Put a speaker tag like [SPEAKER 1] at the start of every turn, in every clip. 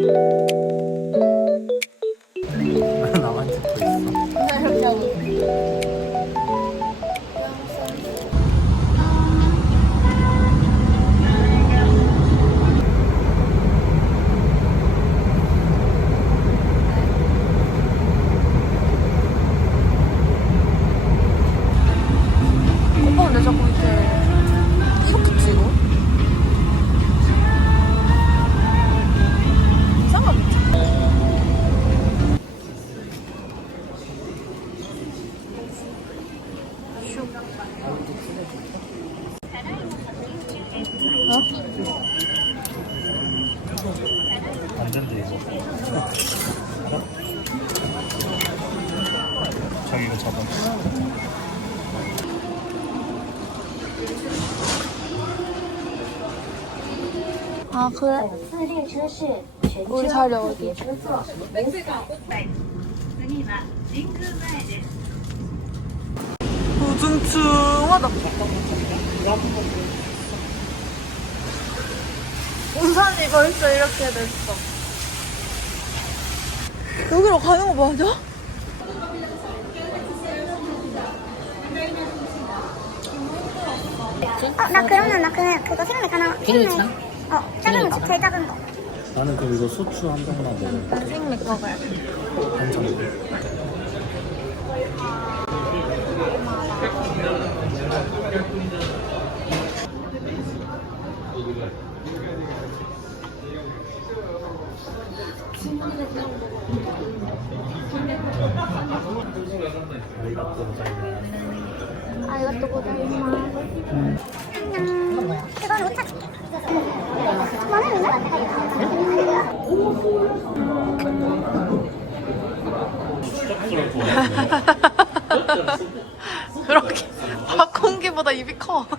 [SPEAKER 1] 나만 안 된대 이거. 자기 이거 잡아.
[SPEAKER 2] 아 그래?
[SPEAKER 3] 次列车是全
[SPEAKER 2] 우리
[SPEAKER 3] 车
[SPEAKER 2] 자리
[SPEAKER 3] 特
[SPEAKER 2] 어디?
[SPEAKER 3] 别车座。
[SPEAKER 2] 우중충하다. 우산이 벌써 이렇게 됐어. 여기로 가는 거 맞아?
[SPEAKER 4] 어, 나 그러면 나 그냥 그거 생맥 하나
[SPEAKER 5] 생맥
[SPEAKER 4] 어 작은 거 제일 작은 거
[SPEAKER 1] 나는 그럼 이거 소주 한 병만 먹어.
[SPEAKER 2] 나 생맥 먹어야 돼.
[SPEAKER 1] 한 잔 먹어. 아리가또 고자이마스.
[SPEAKER 4] 아 이것도 고자이마 안녕 이건 오차 줄게
[SPEAKER 2] 그렇게 박공기보다 입이 커.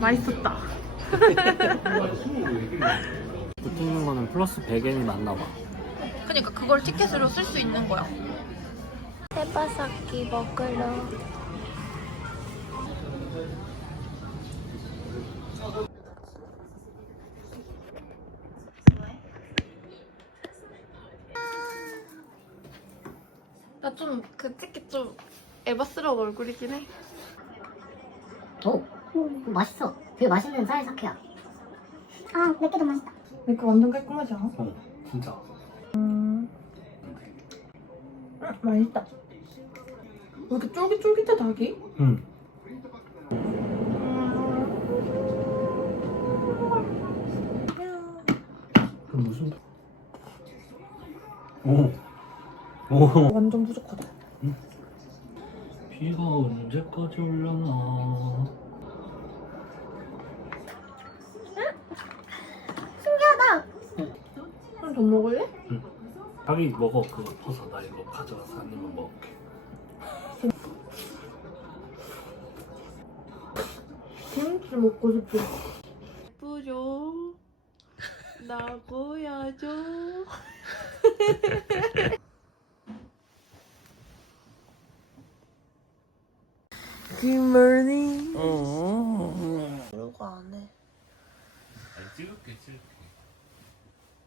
[SPEAKER 2] 맛있었다.
[SPEAKER 1] 붙는 거는 플러스 100엔이 맞나 봐.
[SPEAKER 2] 그러니까 그걸 티켓으로 쓸 수 있는 거야. 해바사키 먹으러. 나좀그 티켓 좀 에바스러운 얼굴이긴 해.
[SPEAKER 5] 오, 맛있어. 되게 맛있는 쌀 사케야.
[SPEAKER 4] 아더 맛있다
[SPEAKER 2] 내거 완전 깔끔하지 않아?
[SPEAKER 1] 어, 진짜.
[SPEAKER 2] 음, 맛있다. 왜 이렇게 쫄깃쫄깃해 닭이?
[SPEAKER 1] 응. 그 무슨? 오. 오.
[SPEAKER 2] 완전 부족하다.
[SPEAKER 1] 비가 언제까지 올려나?
[SPEAKER 4] 신기하다
[SPEAKER 2] 한더 먹을래?
[SPEAKER 1] 자기 먹어 그거 퍼서 나 이거 가져가서 한 입만 먹을게.
[SPEAKER 2] 김치 먹고 싶어. 예쁘죠? 나 보여줘. 굿모닝. 그러고 안 해.
[SPEAKER 1] 아니 찍을게 찍을게.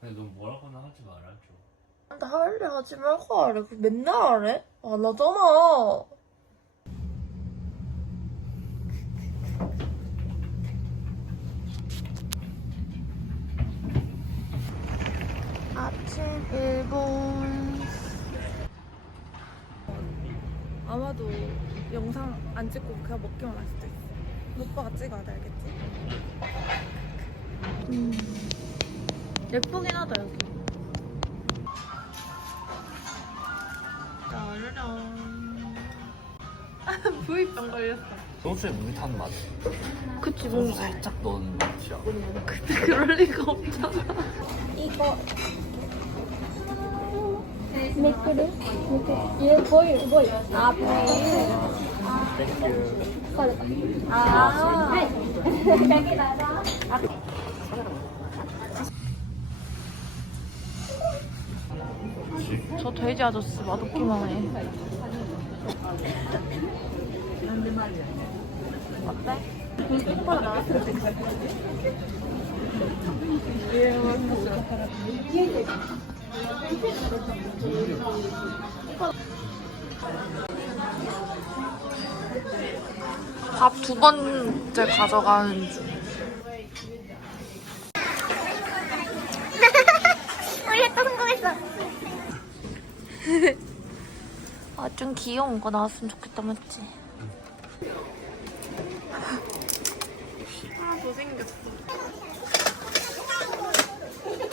[SPEAKER 1] 근데 너 뭐라고나 하지 말아줘.
[SPEAKER 2] 나 할래 하지 말고 하래. 그 맨날 하래? 안 하잖아. 아침 일본. 아마도 영상 안 찍고 그냥 먹기만 할 수도 있어. 오빠가 찍어야 돼, 알겠지? 음. 예쁘긴 하다, 여기. 짜르릉. 부위병 걸렸어.
[SPEAKER 1] 소주에 물 타는 맛.
[SPEAKER 2] 그치,
[SPEAKER 1] 소주
[SPEAKER 2] 뭔가.
[SPEAKER 1] 살짝 넣은 맛이야.
[SPEAKER 2] 근데 그럴 리가 없잖아. 이거.
[SPEAKER 4] 맥주를 얘 보일 보일 아 보일
[SPEAKER 1] 땡큐.
[SPEAKER 2] 아저 돼지 아저씨 맛없기만 해. 어때? 밥 두 번째 가져가는 중.
[SPEAKER 4] 우리 또 성공했어.
[SPEAKER 2] 아, 좀 귀여운 거 나왔으면 좋겠다, 맞지? 아, 못생겼어.
[SPEAKER 4] 이제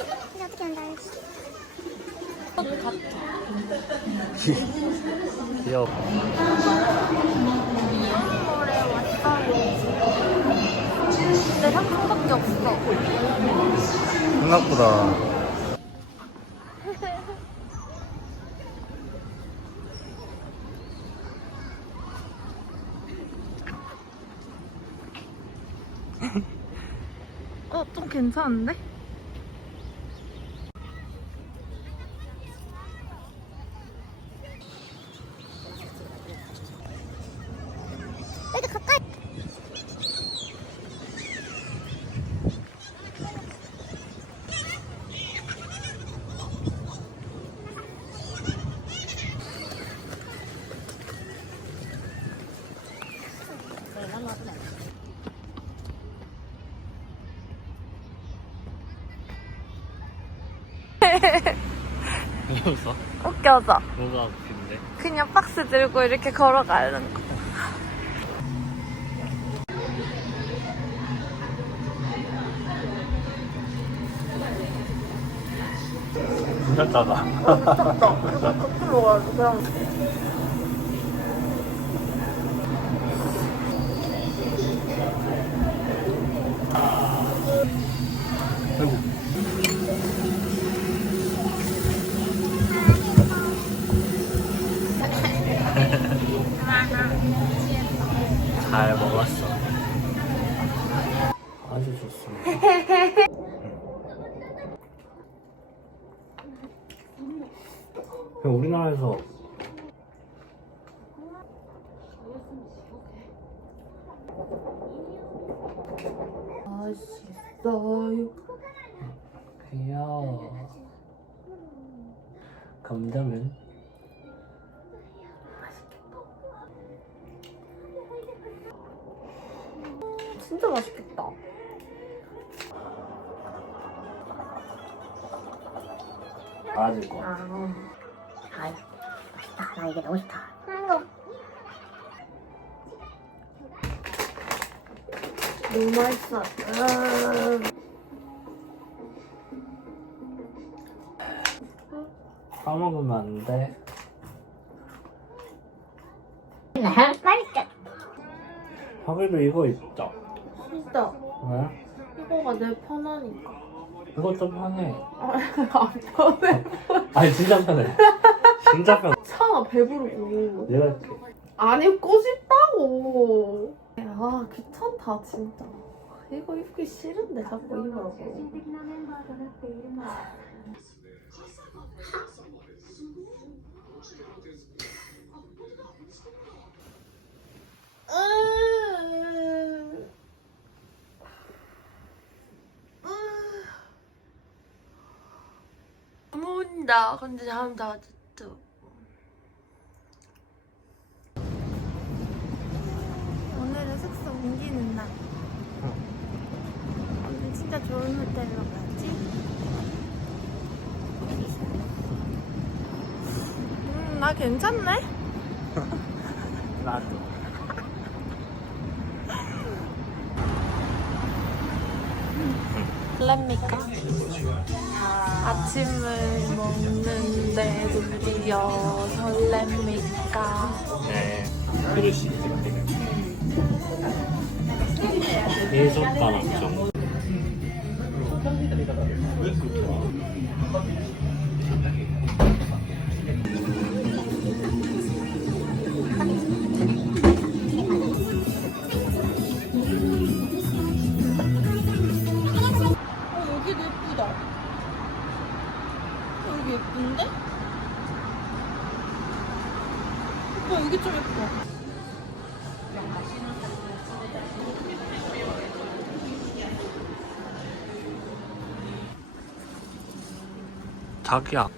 [SPEAKER 4] 어떻게 한다 알지?
[SPEAKER 1] 귀여워.
[SPEAKER 2] 노래 왔어요. 근데 상품밖에 없어.
[SPEAKER 1] 생각보다
[SPEAKER 2] 어, 좀 괜찮은데?
[SPEAKER 1] 웃어?
[SPEAKER 2] 웃겨서.
[SPEAKER 1] 뭐가 웃긴데?
[SPEAKER 2] 그냥 박스 들고 이렇게 걸어가는 거.
[SPEAKER 1] 짜다.
[SPEAKER 2] 거꾸로 가서 그냥.
[SPEAKER 1] 잘 먹었어. 아주 좋습니다. 그냥 우리나라에서
[SPEAKER 2] 맛있어요.
[SPEAKER 1] 귀여워. 감자면
[SPEAKER 2] 진짜 맛있겠다.
[SPEAKER 1] 알아줄 거.
[SPEAKER 5] 아, 아이, 맛있다. 나 이게 너무 좋다.
[SPEAKER 2] 너무 맛있어. 음.
[SPEAKER 1] 사 먹으면 안 돼.
[SPEAKER 5] 맛있다.
[SPEAKER 1] 하기도 이거 있죠.
[SPEAKER 2] 진짜
[SPEAKER 1] 왜?
[SPEAKER 2] 이거가 내 편하니까.
[SPEAKER 1] 이것도 편해.
[SPEAKER 2] 안 편해.
[SPEAKER 1] 아니 진짜 편해. 진짜 편해.
[SPEAKER 2] 차 배부르고.
[SPEAKER 1] 내가 이렇게
[SPEAKER 2] 안 입고 싶다고. 아 귀찮다 진짜. 이거 입기 싫은데 자꾸 입으라고. 너 무 온다. 근데 잠다 잤어. 오늘은 숙소 옮기는 날. 오늘 진짜 좋은 호텔로 가지. 음, 나 괜찮네.
[SPEAKER 1] 나도.
[SPEAKER 2] 설렙니까? 아침을 먹는데 드디어 설렙니까?
[SPEAKER 1] 네. 그릇이 해줬다 맞죠? 자기야.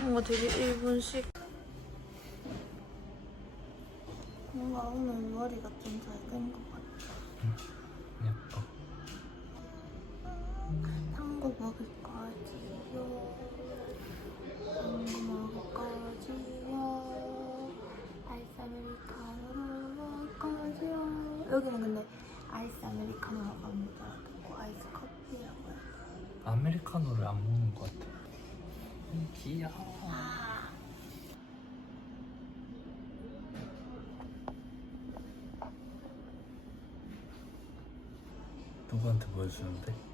[SPEAKER 2] 뭔가 되게 일본식. 뭔가 오늘 머리가 좀잘 된 것 같아.
[SPEAKER 1] 예뻐.
[SPEAKER 2] tango 먹을 거지요. tango 먹을 거지요. 아이스 아메리카노를 거지요. 여기는 근데 아이스 아메리카노라고 합니다. 그리고 아이스 커피라고 해요.
[SPEAKER 1] 아메리카노를 안 먹는 것 같아. 음, 귀여워. 누구한테 보여주는데?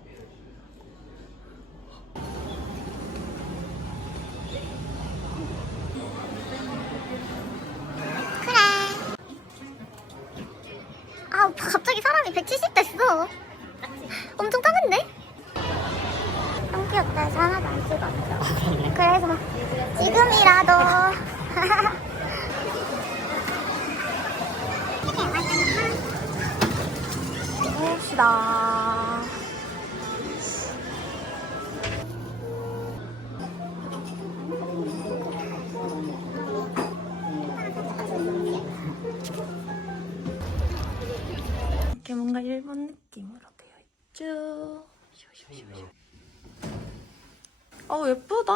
[SPEAKER 2] 봅시다. 이렇게 뭔가 일본 느낌으로 되어 있죠. 쇼쇼쇼쇼. 어 예쁘다.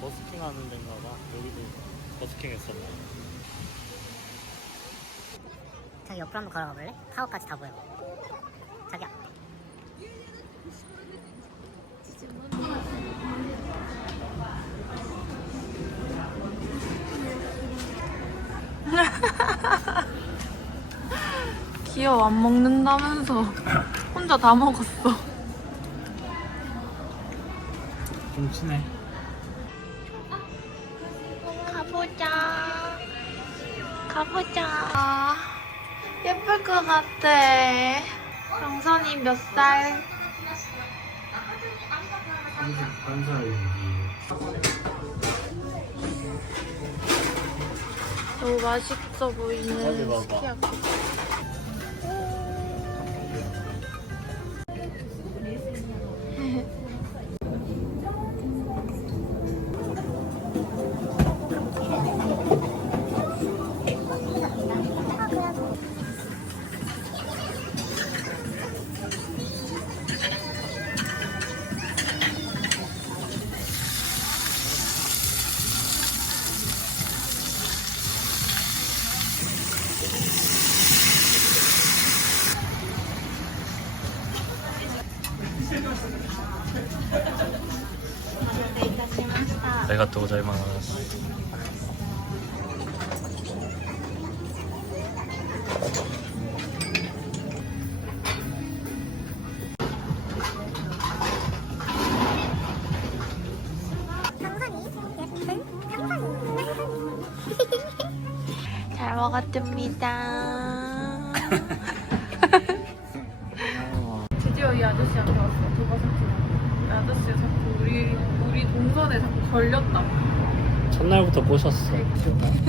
[SPEAKER 1] 버스킹 하는 데인가 봐. 여기도 버스킹 했었나?
[SPEAKER 5] 자기 옆으로 한번 걸어가 볼래? 타워까지 다 보여 자기야
[SPEAKER 2] 귀여워 안 먹는다면서 혼자 다 먹었어.
[SPEAKER 1] 좀 친해.
[SPEAKER 2] 가보자. 가보자. 것 같아. 정선이 몇 살?
[SPEAKER 1] 31살인데.
[SPEAKER 2] 너무 맛있어 보이는. 스키야키.
[SPEAKER 1] 내가 또잘 만났어.
[SPEAKER 4] 상상이 예쁜 상상이
[SPEAKER 2] 잘 먹었습니다. 걸렸다.
[SPEAKER 1] 첫날부터 꼬셨어.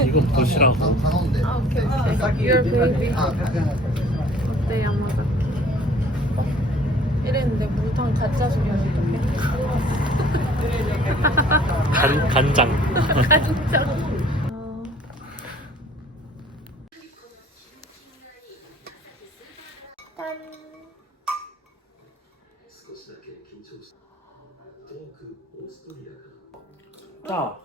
[SPEAKER 1] 이거 보시라고.
[SPEAKER 2] 아 오케이 오케이. Your baby. 어때 야마자키? 이랬는데 물탕 가짜 소리였는데.
[SPEAKER 1] 간, 간장.
[SPEAKER 2] 어, 짠.
[SPEAKER 1] 자.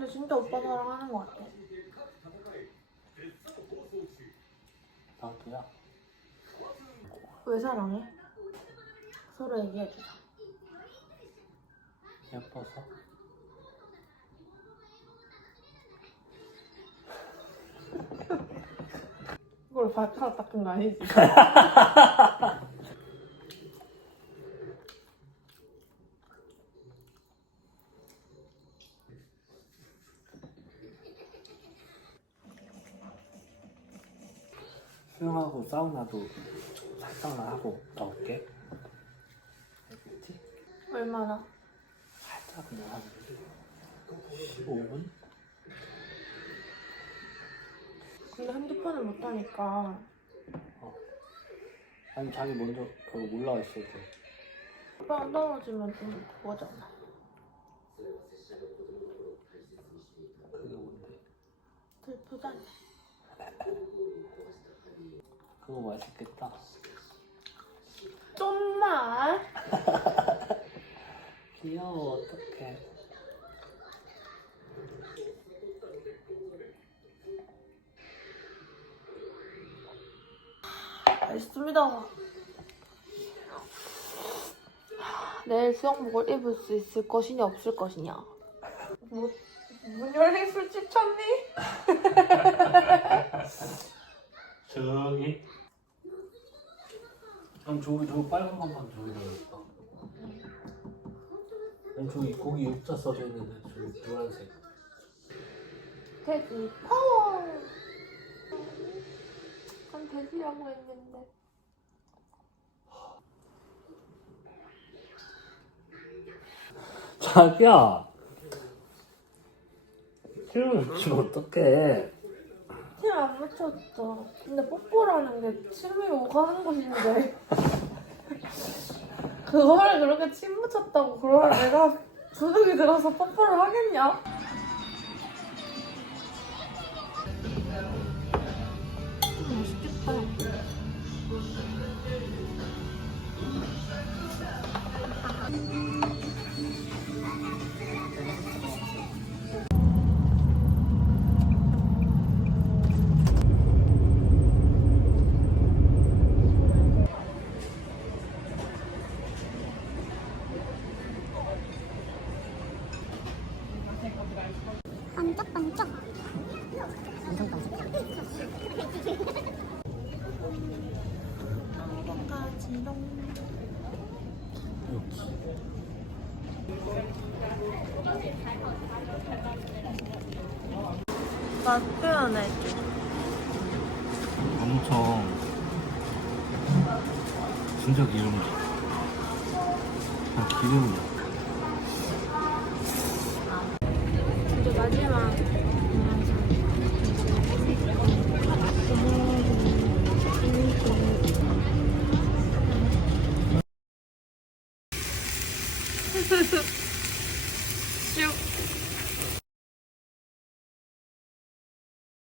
[SPEAKER 2] 근데 진짜 오빠 사랑하는 것 같아.
[SPEAKER 1] 나도야.
[SPEAKER 2] 왜 사랑해? 서로 얘기해주자.
[SPEAKER 1] 예뻐서?
[SPEAKER 2] 이걸 발가락 닦은 거 아니지?
[SPEAKER 1] 수영하고 사우나도 살짝만 하고 나올게. 알겠지?
[SPEAKER 2] 얼마나?
[SPEAKER 1] 살짝 그냥 한 15분?
[SPEAKER 2] 근데 핸드폰을 못 하니까
[SPEAKER 1] 아니 자기 먼저 거기 올라와 있어도 돼.
[SPEAKER 2] 오빠 안 떨어지면 좀 그거잖아.
[SPEAKER 1] 그게 뭔데?
[SPEAKER 2] 들프잖아.
[SPEAKER 1] 그거 맛있겠다.
[SPEAKER 2] 좀만.
[SPEAKER 1] 귀여워 어떡해.
[SPEAKER 2] 맛있습니다. 내일 수영복을 입을 수 있을 것이냐 없을 것이냐. 뭐, 문 열린 술집 찾니?
[SPEAKER 1] 저기. 그럼 저기 저 빨간 간판 저기 넣어야겠다. 아니 저기 거기 육자 써져 있는데 저기 노란색.
[SPEAKER 2] 돼지 파워. 한 돼지라고 했는데.
[SPEAKER 1] 자기야. 싫으면 지금 어떡해.
[SPEAKER 2] 티안 묻혔어. 근데 뽀뽀라는 게 침이 오가는 것인데. 그거를 그렇게 침 묻혔다고 그러면 내가 도둑이 들어서 뽀뽀를 하겠냐? 맛 표현해줘.
[SPEAKER 1] 엄청 진짜. 아 기름이